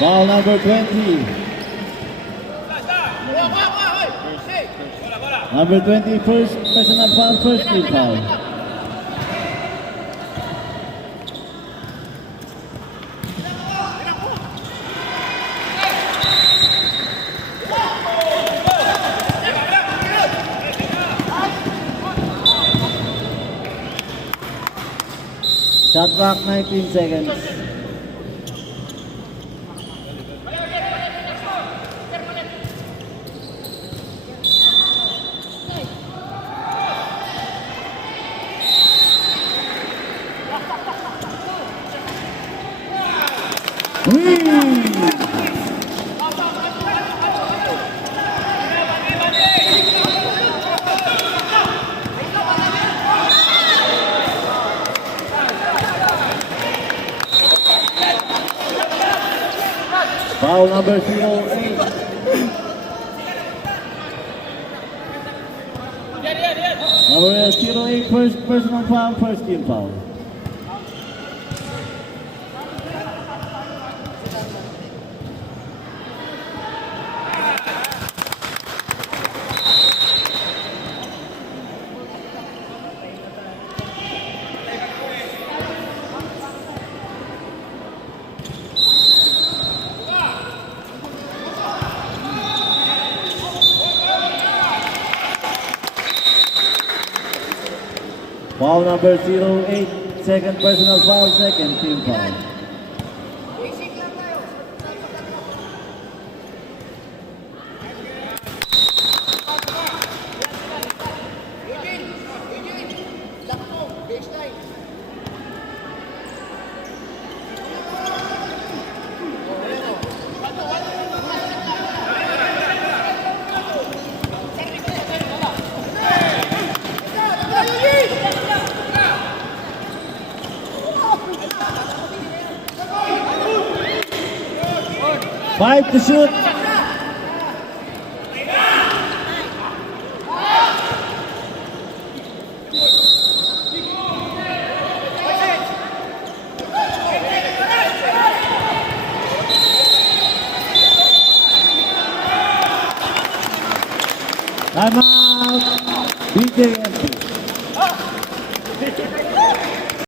Foul number 20. Number 20, first personal foul, first team foul. Shot clock, 19 seconds. Foul number 08. Number 08, first personal foul, first team foul. Foul number 08, second personal foul, second team foul. Five to shoot.